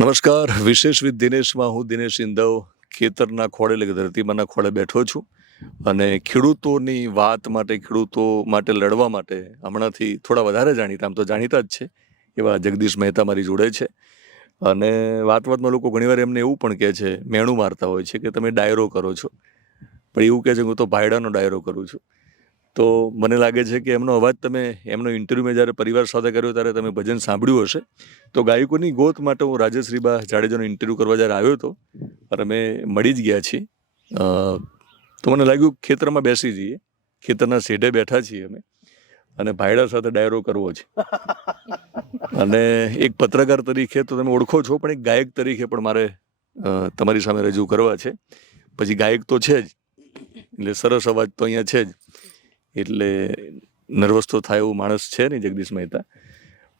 નમસ્કાર. વિશેષ વિથ દિનેશમાં હું દિનેશ ઇંદવ. ખેતરના ખોળે એટલે ધરતીમાંના ખોળે બેઠો છું અને ખેડૂતોની વાત માટે, ખેડૂતો માટે, લડવા માટે હમણાંથી થોડા વધારે જાણીતા, આમ તો જાણીતા જ છે, એવા જગદીશ મહેતા મારી જોડે છે. અને વાત વાતમાં લોકો ઘણીવાર એમને એવું પણ કહે છે, મેણું મારતા હોય છે કે તમે ડાયરો કરો છો. પણ એવું કહે છે કે હું તો ભાયડાનો ડાયરો કરું છું. તો મને લાગે છે કે એમનો અવાજ તમે, એમનો ઇન્ટરવ્યૂ મેં જ્યારે પરિવાર સાથે કર્યો ત્યારે તમે ભજન સાંભળ્યું હશે. તો ગાયકોની ગોત માટે હું રાજેશ્રીબા જાડેજાનો ઇન્ટરવ્યૂ કરવા જ્યારે આવ્યો હતો અને અમે મળી જ ગયા છીએ. તો મને લાગ્યું ખેતરમાં બેસી જઈએ. ખેતરના શેઢે બેઠા છીએ અમે. અને ભાયડા સાથે ડાયરો કરવો છે. અને એક પત્રકાર તરીકે તો તમે ઓળખો છો, પણ એક ગાયક તરીકે પણ મારે તમારી સામે રજૂ કરવા છે. પછી ગાયક તો છે જ. એટલે સરસ અવાજ તો અહીંયા છે જ. એટલે નર્વસ તો થાય એવું માણસ છે નહીં જગદીશ મહેતા.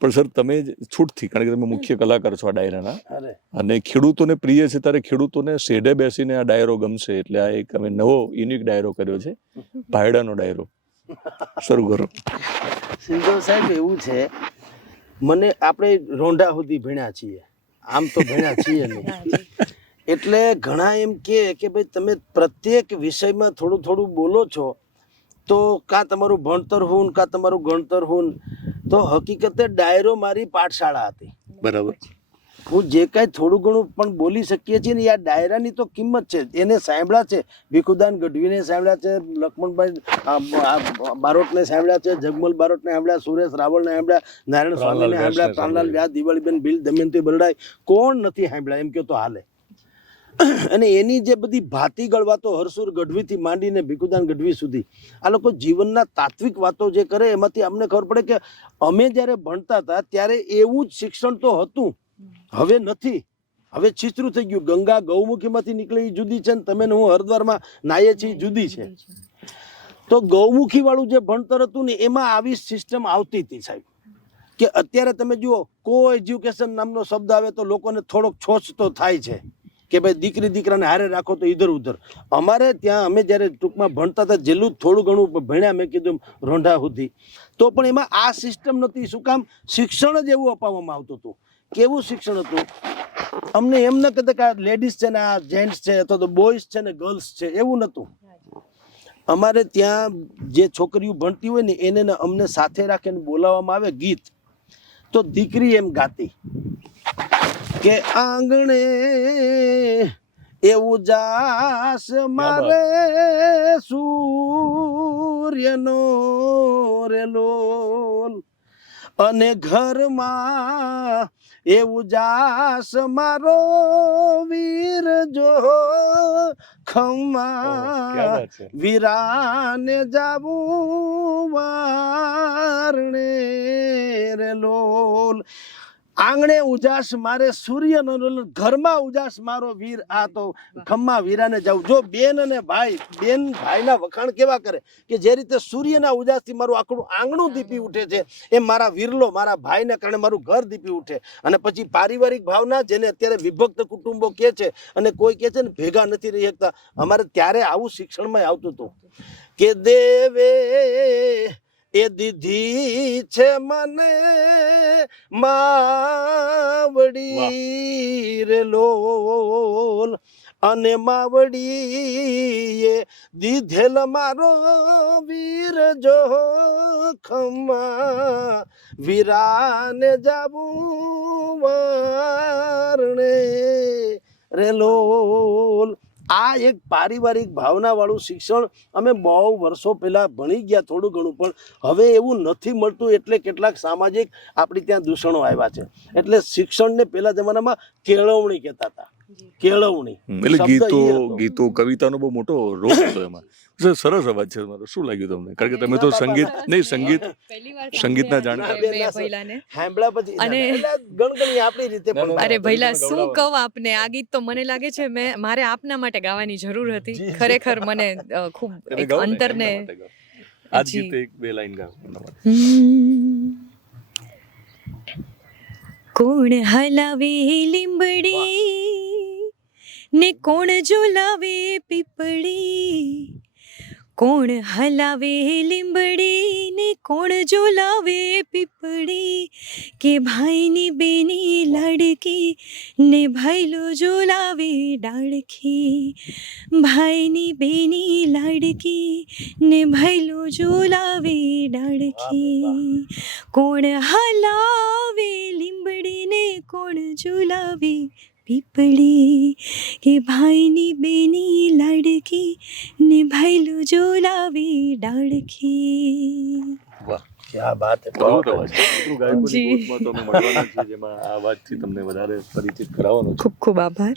પણ સર તમે જ છૂટથી કારણ કે તમે મુખ્ય કલાકાર છો આ ડાયરાના. અને ખેડૂતોને પ્રિય છે ત્યારે ખેડૂતોને શેઢે બેસીને આ ડાયરો ગમશે. એટલે આ એક અમે નવો યુનિક ડાયરો કર્યો છે. ભાયડાનો ડાયરો. શરૂ કરો સિંધો સાહેબ એવું છે મને આપણે રોંઢા સુધી ભણ્યા છીએ. આમ તો ભણ્યા છીએ નહીં એટલે ઘણા એમ કહે કે ભાઈ તમે પ્રત્યેક વિષયમાં થોડું થોડું બોલો છો. તો કાં તમારું ભણતર હું કાં તમારું ગણતર હું તો હકીકતે ડાયરો મારી પાઠશાળા હતી. બરાબર. હું જે કાંઈ થોડું ઘણું પણ બોલી શકીએ છીએ ને આ ડાયરાની તો કિંમત છે. એને સાંભળ્યા છે ભીખુદાન ગઢવીને સાંભળ્યા છે લક્ષ્મણભાઈ બારોટને સાંભળ્યા છે જગમલ બારોટને સાંભળ્યા સુરેશ રાવળને સાંભળ્યા નારાયણ સ્વામીને સાંભળ્યા. પ્રાણલાલ વ્યાસ દિવાળીબેન ભીલ દમયંતી બરડાઈ કોણ નથી સાંભળ્યા? એમ કહો તો હાલે. અને એની જે બધી ભાતી વાતો હરસુર ગઢવીથી માંડીને ભીખુદાન ગઢવી સુધી આ લોકો જીવનના તાત્વિક વાતો જે કરે એમાંથી અમને ખબર પડે કે અમે જ્યારે ભણતા હતા ત્યારે એવું જ શિક્ષણ તો હતું. હવે નથી. હવે છીછરું થઈ ગયું. ગંગા ગૌમુખીમાંથી નીકળી એ જુદી છે ને તમે હું હરદ્વારમાં નાહીએ છીએ જુદી છે. તો ગૌમુખી વાળું જે ભણતર હતું ને એમાં આવી સિસ્ટમ આવતી હતી સાહેબ. કે અત્યારે તમે જુઓ કો એજ્યુકેશન નામનો શબ્દ આવે તો લોકોને થોડોક છોછ તો થાય છે. કે ભાઈ દીકરી દીકરાને હારે રાખો તો ઇધર ઉધર. અમારે ત્યાં અમે જ્યારે ટૂંકમાં ભણતા હતા જેટલું થોડું ઘણું ભણ્યા, મેં કીધું રોંઢા સુધી. તો પણ એમાં આ સિસ્ટમ નથી. શું કામ? શિક્ષણ જ એવું અપાવવામાં આવતું હતું. કેવું શિક્ષણ હતું? અમને એમ ન કે આ લેડીઝ છે ને, આ જેન્ટ્સ છે, અથવા તો બોયઝ છે ને ગર્લ્સ છે, એવું નહોતું. અમારે ત્યાં જે છોકરીઓ ભણતી હોય ને, એને અમને સાથે રાખીને બોલાવવામાં આવે ગીત. તો દીકરી એમ ગાતી. કે આંગણે એવું જાસ મારે સૂર્યનો રેલોલ. અને ઘરમાં એવું જાસ મારો વીર જો ખમા વીરાને જાવું વારણે રે લોલ આંગણે ઉજાસ મારે સૂર્યનો ઘરમાં ઉજાસ મારો વીર આ તો ખમ્મા વીરાને જાઉં. જો બેન અને ભાઈ બેન ભાઈના વખાણ કેવા કરે? કે જે રીતે સૂર્યના ઉજાસથી મારું આખું આંગણું દીપી ઉઠે છે એમ મારા વીરલો મારા ભાઈને કારણે મારું ઘર દીપી ઉઠે. અને પછી પારિવારિક ભાવના જેને અત્યારે વિભક્ત કુટુંબો કે છે અને કોઈ કે છે ને ભેગા નથી રહી શકતા. અમારે ત્યારે આવું શિક્ષણમાં આવતું હતું. કે દેવે એ દીધી છે મને માવડી રે લોલ. અને માવડીએ દીધેલ મારો વીર જો ખમા વીરાને જાવું વારણે રે લોલ. આ એક પારિવારિક ભાવનાવાળું શિક્ષણ અમે બહુ વર્ષો પહેલાં ભણી ગયા થોડું ઘણું પણ હવે એવું નથી મળતું એટલે કેટલાક સામાજિક આપણી ત્યાં દૂષણો આવ્યા છે. એટલે શિક્ષણને પહેલા જમાનામાં કેળવણી કહેતા હતા. કેળવણી એટલે ગીતો. ગીતો કવિતાનો બહુ મોટો રોલ હતો એમાં. સર, સરસ અવાજ છે તમારો. શું લાગ્યું તમને? કારણ કે તમે તો સંગીત નહીં સંગીત સંગીતના જાણકાર. ના, પછી અને- ગણગણી આપણી રીતે અરે ભૈલા શું કહું આપને? આ ગીત તો મને લાગે છે મેં મારે આપના માટે ગાવાની જરૂર હતી. ખરેખર મને ખૂબ એક અંતરને આ જ એક બે લાઈન ગાઓ. કોણ હલાવી લીંબડી? ને કોણ ઝુલાવે પીપળી? કોણ હલાવે લીંબડી ને કોણ ઝુલાવે પીપળી? કે ભાઈની બેની લાડકી ને ભાઈલો ઝુલાવે ડાળખી? ભાઈની બેની લાડકી ને ભાઈલો ઝુલાવે ડાળખી? કોણ હલાવે લીંબડી ને કોણ ઝુલાવે પીપળી કે ભાઈની બેની લાડકી ને ભાઈલું જોલાવી ડાળખી ક્યાં જેમાં આ તમને વધારે પરિચિત કરાવવાનો ખૂબ ખૂબ આભાર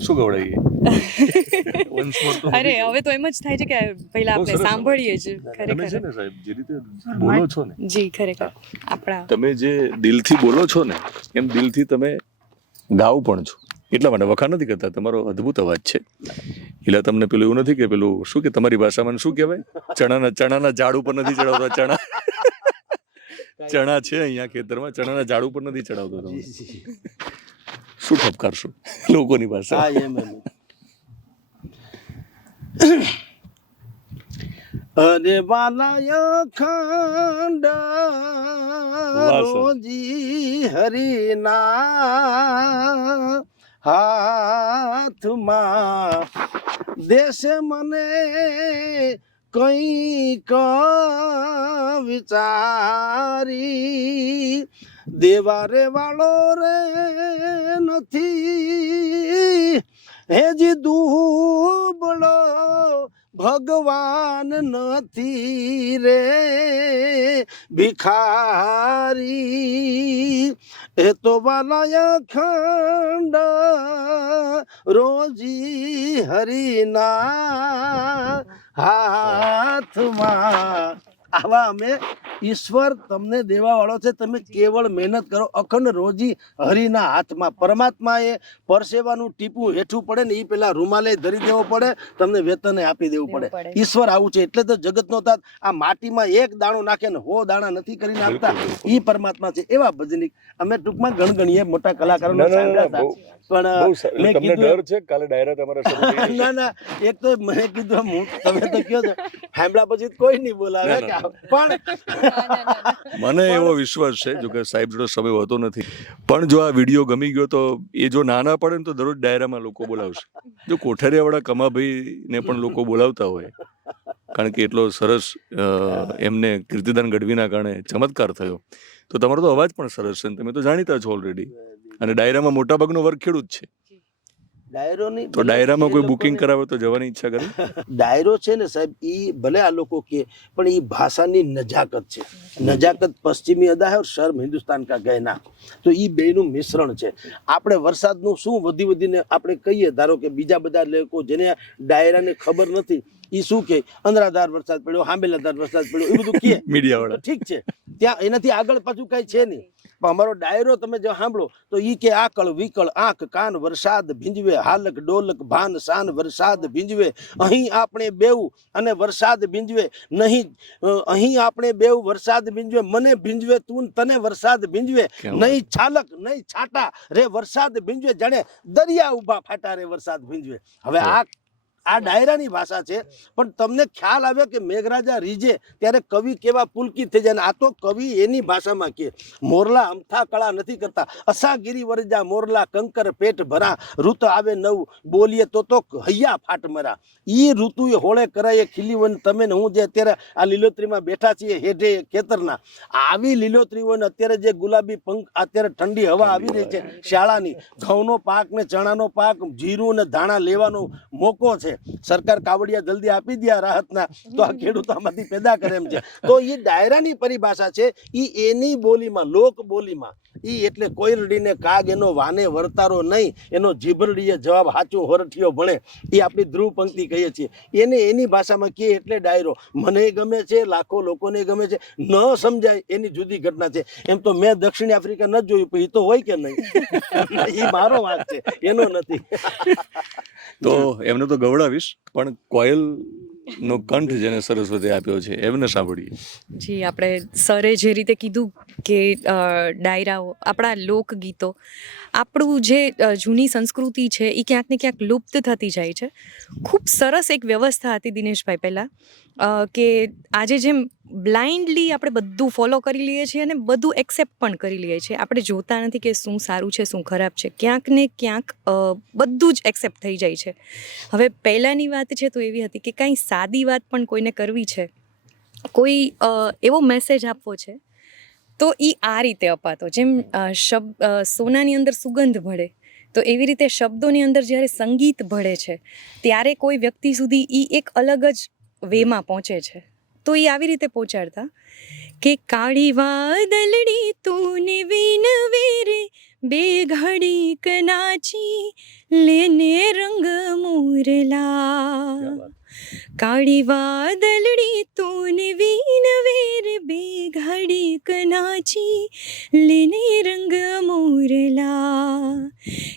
શું ગવડાવીએ અરે હવે તો એમ જ થાય છે કે પહેલા આપણે સાંભળીએ જ ખરેખર છે ને સાહેબ જે રીતે બોલો છો ને. જી ખરેખર. આપણા તમે જે દિલથી બોલો છો ને એમ દિલથી તમે ગાવ પણ છું. એટલા માટે વખાણ નથી કરતા તમારો અદ્ભુત અવાજ છે. એટલે તમને પેલું એવું નથી કે પેલું શું કે તમારી ભાષામાં શું કહેવાય? ચણાના ચણાના ઝાડ ઉપર નથી ચડાવતા ચણા? ચણા છે અહીંયા ખેતરમાં ચણાના ઝાડ ઉપર નથી ચડાવતો તમે. શું ઠપકારશું? લોકોની ભાષા. અરે વાલાય ખંડ રોજી હરિના હાથમાં. દેશે મને કંઈક વિચારી. દેવારે વાળો રે નથી. હેજી દુબળો ભગવાન નથી રે ભિખારી. એ તો વાલાય ખંડ રોજી હરિના હાથમાં. આવા અમે ઈશ્વર તમને દેવા વાળો છે. તમે કેવળ મહેનત કરો. અખંડ રોજી હરિના હાથમાં પરમાત્માએ પરસેવાનું ટીપું હેઠું પડે ને એ પેલા રૂમાલે ધરી દેવો પડે. તમને વેતને આપી દેવું પડે. ઈશ્વર આવું છે. એટલે તો જગતનો તાત આ માટીમાં એક દાણો નાખે ને હો દાણા નથી કરી નાખતા એ પરમાત્મા છે. એવા ભજનિક. અમે ટૂંકમાં ગણગણીએ મોટા કલાકારોને પણ મેં કીધું છે? કાલે ડાયરા તમારા ના ના. એક તો મને કીધું હું તમે તો કયો છો સાંભળા પછી કોઈ નહીં બોલાવે. પણ મને એવો વિશ્વાસ છે જો કે સાહેબ જોડે સમય હોતો નથી. પણ જો આ વીડિયો ગમી ગયો તો એ જો નાના પડે ને તો દરરોજ ડાયરામાં લોકો બોલાવશે. જો કોઠારિયાવાળા કમાભાઈને પણ લોકો બોલાવતા હોય કારણ કે એટલો સરસ એમને કીર્તિદાન ગઢવીના કારણે ચમત્કાર થયો. તો તમારો તો અવાજ પણ સરસ છે તમે તો જાણીતા છો ઓલરેડી અને ડાયરામાં મોટાભાગનો વર્ગ ખેડૂત છે. ડાયરોની તો ડાયરામાં કોઈ બુકિંગ કરાવે તો જવાની ઈચ્છા કરે? ડાયરો છે ને સાહેબ એ ભલે આ લોકો કે પણ એ ભાષાની નજાકત છે. નજાકત પશ્ચિમી અદા હૈ શર્મ હિન્દુસ્તાન કા ગહેના. તો એ બેયનું મિશ્રણ છે. આપણે વરસાદનું શું વધી વધીને આપણે કહીએ ધારો કે બીજા બધા લોકો જેને ડાયરાને ખબર નથી ઈ શું કે અંધરાધાર વરસાદ પડ્યો હાંબેલાધાર વરસાદ પડ્યો એ બધું કે. તો મીડિયાવાળા ઠીક છે. ત્યાં એનાથી આગળ પાછું કાંઈ છે નહીં. પણ અમારો ડાયરો તમે જો સાંભળો તો ઈ કે આકળ વિકળ આંખ કાન વરસાદ ભીંજવે હાલક ડોલક ભાન શાન વરસાદ ભીંજવે. અહીં આપણે બેવું અને વરસાદ ભીંજવે. નહીં અહીં આપણે બેવું વરસાદ ભીંજવે. મને ભીંજવે તું તને વરસાદ ભીંજવે. નહીં છાલક નહીં છાટા રે વરસાદ ભીંજવે. જાણે દરિયા ઊભા ફાટા રે વરસાદ ભીંજવે. હવે આ આ ડાયરાની ભાષા છે. પણ તમને ખ્યાલ આવે કે મેઘરાજા રીજે ત્યારે કવિ કેવા પુલકિત થઈ જાય આ તો કવિ એની ભાષામાં કે મોરલા અમથા કળા નથી કરતા. અસાગીરી વરજા મોરલા કંકર પેટ ભરા. ઋત આવે નવ, બોલીએ તો તો હૈયા ફાટ મરા. ઈ ઋતુએ હોળે કરાય ખીલી વન તમે ને હું જે અત્યારે આ લીલોતરીમાં બેઠા છીએ, હેઠે ખેતરના. આવી લીલોતરી હોય અત્યારે જે ગુલાબી પંખ, અત્યારે ઠંડી હવા આવી રહી છે શાળાની. ઘઉંનો પાક ને ચણાનો પાક, જીરું ને ધાણા લેવાનો મોકો છે. સરકાર કાવડિયા જલ્દી આપી દે રાહતના. તો આ ખેડૂતો આમાંથી પેદા કરે એમ છે. તો એ ડાયરાની પરિભાષા છે એ એની બોલીમાં, લોક બોલીમાં. એ એટલે કોયરડીને કાગ એનો વાને વર્તારો નહીં, એનો જીભરડીએ જવાબ હાચું હોરઠિયો ભણે. એ આપણી ધ્રુવ પંક્તિ કહીએ છીએ. એને એની ભાષામાં કહે એટલે ડાયરો. મને ગમે છે, લાખો લોકોને ગમે છે, ન સમજાય એની જુદી ઘટના છે. એમ તો મેં દક્ષિણ આફ્રિકા ન જોયું, પણ એ તો હોય કે નહીં? એ મારો વાત છે. એનો નથી. તો એમને તો ગવડાવીશ પણ કોયલ નો કંઠ જેને સરસ્વતી આપ્યો છે એમને સાંભળીએ. જી આપણે સરે જે રીતે કીધું કે ડાયરાઓ આપણા લોકગીતો આપણું જે જૂની સંસ્કૃતિ છે એ ક્યાંક ને ક્યાંક લુપ્ત થતી જાય છે. ખૂબ સરસ એક વ્યવસ્થા હતી દિનેશભાઈ પહેલાં કે આજે જેમ બ્લાઇન્ડલી આપણે બધું ફોલો કરી લઈએ છીએ અને બધું એક્સેપ્ટ પણ કરી લઈએ છીએ. આપણે જોતા નથી કે શું સારું છે, શું ખરાબ છે. ક્યાંક ને ક્યાંક બધું જ એક્સેપ્ટ થઈ જાય છે. હવે પહેલાંની વાત છે તો એવી હતી કે કાંઈ સાદી વાત પણ કોઈને કરવી છે. કોઈ એવો મેસેજ આપવો છે તો એ આ રીતે અપાતો. જેમ શબ્દ સોનાની અંદર સુગંધ ભળે તો એવી રીતે શબ્દોની અંદર જ્યારે સંગીત ભળે છે ત્યારે કોઈ વ્યક્તિ સુધી એ એક અલગ જ વેમાં પહોંચે છે. તો એ આવી રીતે પહોંચાડતા કે કાળી વાદલડી તું વિનવે રે બે ઘડી કનાચી લેને રંગ મોરલા. કાળી વાદળડી તું વીનવેર બે ઘડી કનાચી લેને રંગ મોરલા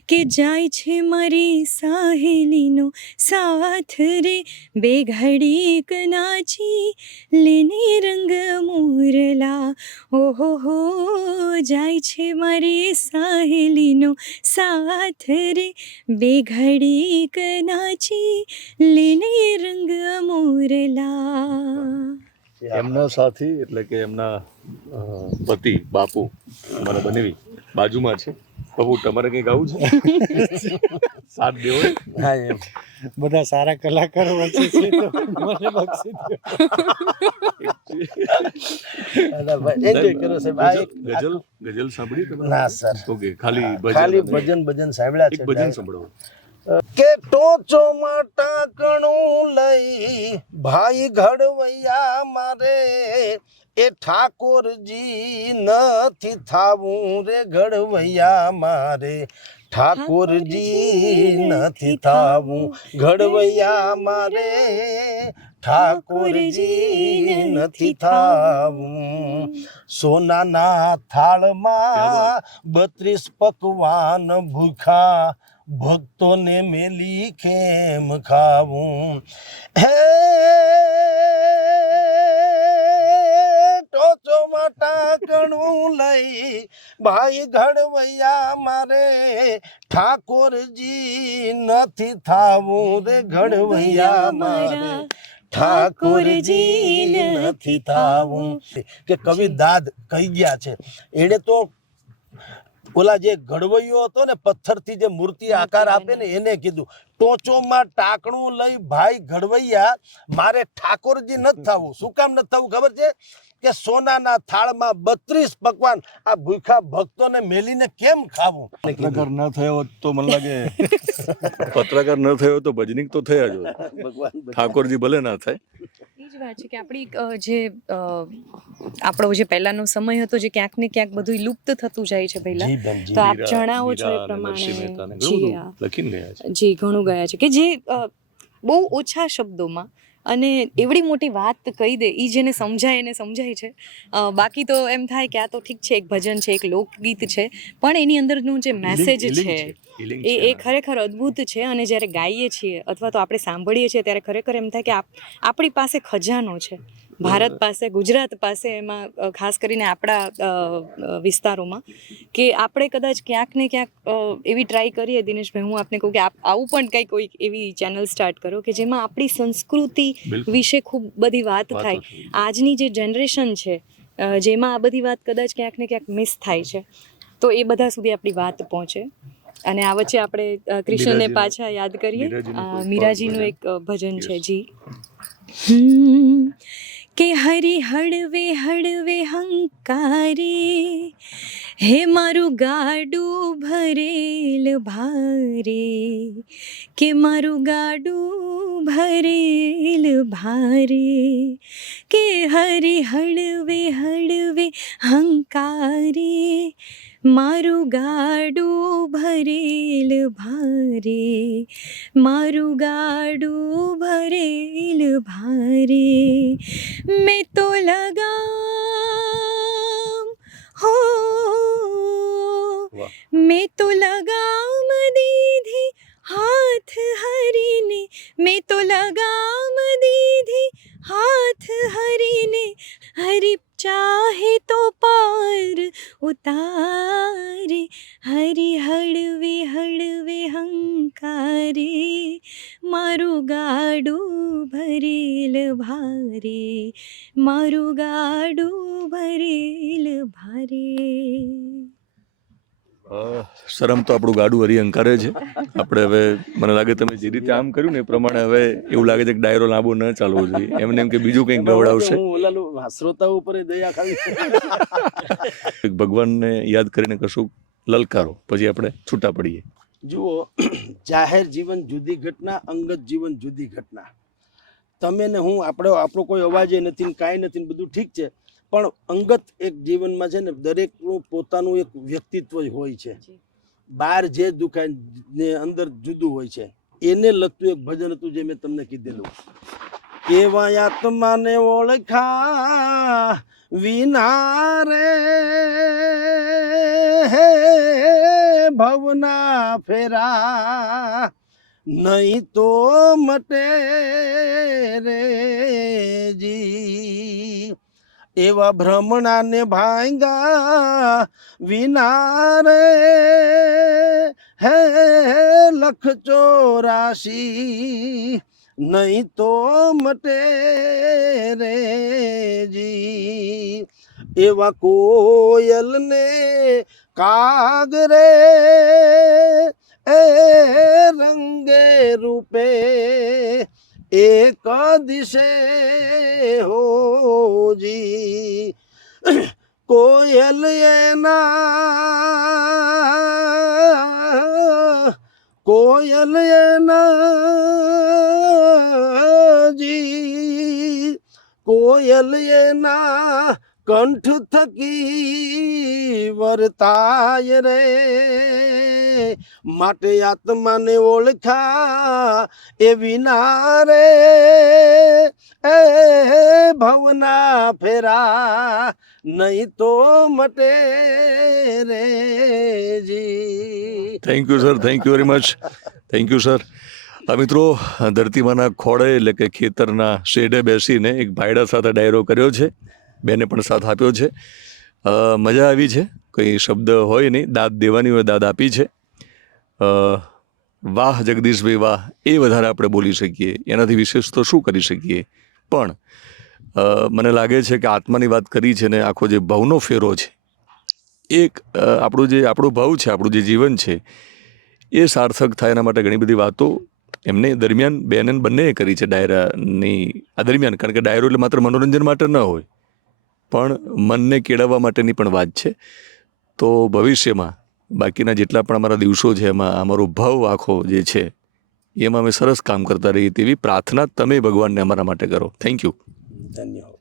કે જાય છે મારી સાહેલીનો સાથ રે બે ઘડી કનાચી લેને રંગ મોરલા ઓહો હો જાય છે મારી સાહેલીનો સાથ રે બે ઘડી કનાચી લેને રંગ મોરલા એમના સાથી એટલે કે એમના પતિ બાપુ અમારા બનેવી. બાજુમાં છે. બાપુ તમારે કંઈ ગાવું છે? સાથ દેવો હા એમ. બધા સારા કલાકારો વચ્ચે છે તો મને બક્ષી દો. એન્જોય કરો સાહેબ. ગઝલ ગઝલ સાંભળી તમે? ના સર. ઓકે ખાલી ભજન ખાલી ભજન ભજન સાંભળ્યા છે ભજન સંભળાવો કે ટોચોમાં ટાંકણું લઈ ભાઈ ઘડવૈયા મારે એ ઠાકોરજી નથી થાવું રે ઘડવૈયા મારે. ઠાકોરજી નથી થાવું ઘડવૈયા મારે. ઠાકોરજી નથી થાવું. સોનાના થાળમાં બત્રીસ પકવાન ભૂખા ભક્તોને મેલી કેમ ખાવું. હે ટોચોમાં ટાંકણું લઈ ભાઈ ઘડવૈયા મારે ઠાકોરજી નથી થાવું રે ઘડવૈયા મારે ઠાકોરજી નથી થાવું. કે કવિ દાદ કહી ગયા છે. એણે તો ઓલા જે ઘડવૈયો હતો ને પથ્થરથી જે મૂર્તિ આકાર આપે ને એને કીધું ટોચોમાં ટાંકણું લઈ ભાઈ ઘડવૈયા મારે ઠાકોરજી નથી થવું. શું કામ નથી થવું ખબર છે? કે સોનાના થાળમાં બત્રીસ પકવાન આ ભૂખા ભક્તોને મેલીને કેમ ખાવું? પત્રકાર ન થયો હોત તો મને લાગે પત્રકાર ન થયો તો ભજનીક તો થયા જ ભગવાન ઠાકોરજી ભલે ના થાય. વાત છે કે આપણી જે આપણો જે પહેલાનો સમય હતો જે ક્યાંક ને ક્યાંક બધું લુપ્ત થતું જાય છે પહેલાં તો આપ જણાવો છો એ પ્રમાણે. જી ઘણું ગયા છે. કે જે બહુ ઓછા શબ્દોમાં અને એવડી મોટી વાત કહી દે એ જેને સમજાય એને સમજાય છે. બાકી તો એમ થાય કે આ તો ઠીક છે એક ભજન છે એક લોકગીત છે પણ એની અંદરનું જે મેસેજ છે એ એ ખરેખર અદ્ભુત છે અને જ્યારે ગાઈએ છીએ અથવા તો આપણે સાંભળીએ છીએ ત્યારે ખરેખર એમ થાય કે આપણી પાસે ખજાનો છે. ભારત પાસે ગુજરાત પાસે એમાં ખાસ કરીને આપણા વિસ્તારોમાં કે આપણે કદાચ ક્યાંક ને ક્યાંક એવી ટ્રાય કરીએ દિનેશભાઈ હું આપને કહું કે આપ આવું પણ કંઈક કોઈક એવી ચેનલ સ્ટાર્ટ કરો કે જેમાં આપણી સંસ્કૃતિ વિશે ખૂબ બધી વાત થાય. આજની જે જનરેશન છે જેમાં આ બધી વાત કદાચ ક્યાંક ને ક્યાંક મિસ થાય છે તો એ બધા સુધી આપણી વાત પહોંચે. અને આ વચ્ચે આપણે કૃષ્ણને પાછા યાદ કરીએ. મીરાજીનું કોઈ. એક ભજન છે જી. હમ, કે હરી હળવે હળવે હંકારે, હે મારું ગાડું ભરેલ ભારે, કે મારું ગાડું ભરેલ ભારે, કે હરી હળવે હળવે હંકારે મારું ગાડું ભરેલ ભારે મારું ગાડું ભરેલ ભારે મેં તો લગામ હો. મેં તો લગામ દીધી શરમ તો આપણું ગાડું હરી અંકારે છે. આપણે હવે મને લાગે તમે જે રીતે આમ કર્યું ને એ પ્રમાણે હવે એવું લાગે છે કે ડાયરો લાંબો ન ચાલવો જોઈએ. એમને એમ કે બીજું કંઈક ગવડાવશે હું શ્રોતાઓ ઉપર દયા ખાવી ભગવાનને યાદ કરીને કશું લલકારો પછી આપણે છૂટા પડીએ. જુઓ જાહેર જીવન જુદી ઘટના અંગત જીવન જુદી ઘટના. તમે ને હું આપણો આપણો કોઈ અવાજ નથી ને કાંઈ નથી બધું ઠીક છે પણ અંગત એક જીવનમાં છે ને દરેકનું પોતાનું એક વ્યક્તિત્વ હોય છે. બહાર જે દુખાય ને અંદર જુદું હોય છે, એને લગતું એક ભજન હતું જે મેં તમને કીધેલું. કેવાય આત્માને ઓળખા વિના રે ભવના ફેરા, નહીં તો મટે રે જી. એવા ભ્રમણાને ભાંગા વિના રે. હે લખ ચોરાશી, નહીં તો મટે રે જી. એવા કોયલને કાગરે એ રંગે રૂપે એક દિશે હોજી કોયલ એના કોયલ એના જી કોયલ એના કંઠ થકી વર્તાય રે. માટે આત્માને ઓળખા એ વિના રે. એ ભવના ફેરા નહીં તો મટે રે જી. Thank you sir thank you very much thank you sir આ મિત્રો, ધરતીમાંના ખોળે એટલે કે ખેતરના શેડે બેસીને એક ભાયડા સાથે ડાયરો કર્યો છે. બેને પણ સાથ આપ્યો છે. મજા આવી છે. કંઈ શબ્દ હોય નહીં. દાદ દેવાની હોય, દાદ આપી છે. વાહ જગદીશભાઈ, વાહ. એ વધારે આપણે બોલી શકીએ. એનાથી વિશેષ તો શું કરી શકીએ? પણ મને લાગે છે કે આત્માની વાત કરી છે ને, આખો જે ભાવનો ફેરો છે, એક આપણું જે, આપણું ભાવ છે, આપણું જે જીવન છે, એ સાર્થક થાય એના માટે ઘણી બધી વાતો એમને દરમિયાન બેન બંનેએ કરી છે ડાયરાની, આ દરમિયાન. કારણ કે ડાયરો એટલે માત્ર મનોરંજન માટે ન હોય. પણ મનને કેળવવા માટેની પણ વાત છે. તો ભવિષ્યમાં બાકીના જેટલા પણ અમારા દિવસો છે, એમાં અમારો ભાવ આખો જે છે, એમાં અમે સરસ કામ કરતા રહીએ તેવી પ્રાર્થના તમે ભગવાનને અમારા માટે કરો. થેન્ક યુ ધન્યવાદ.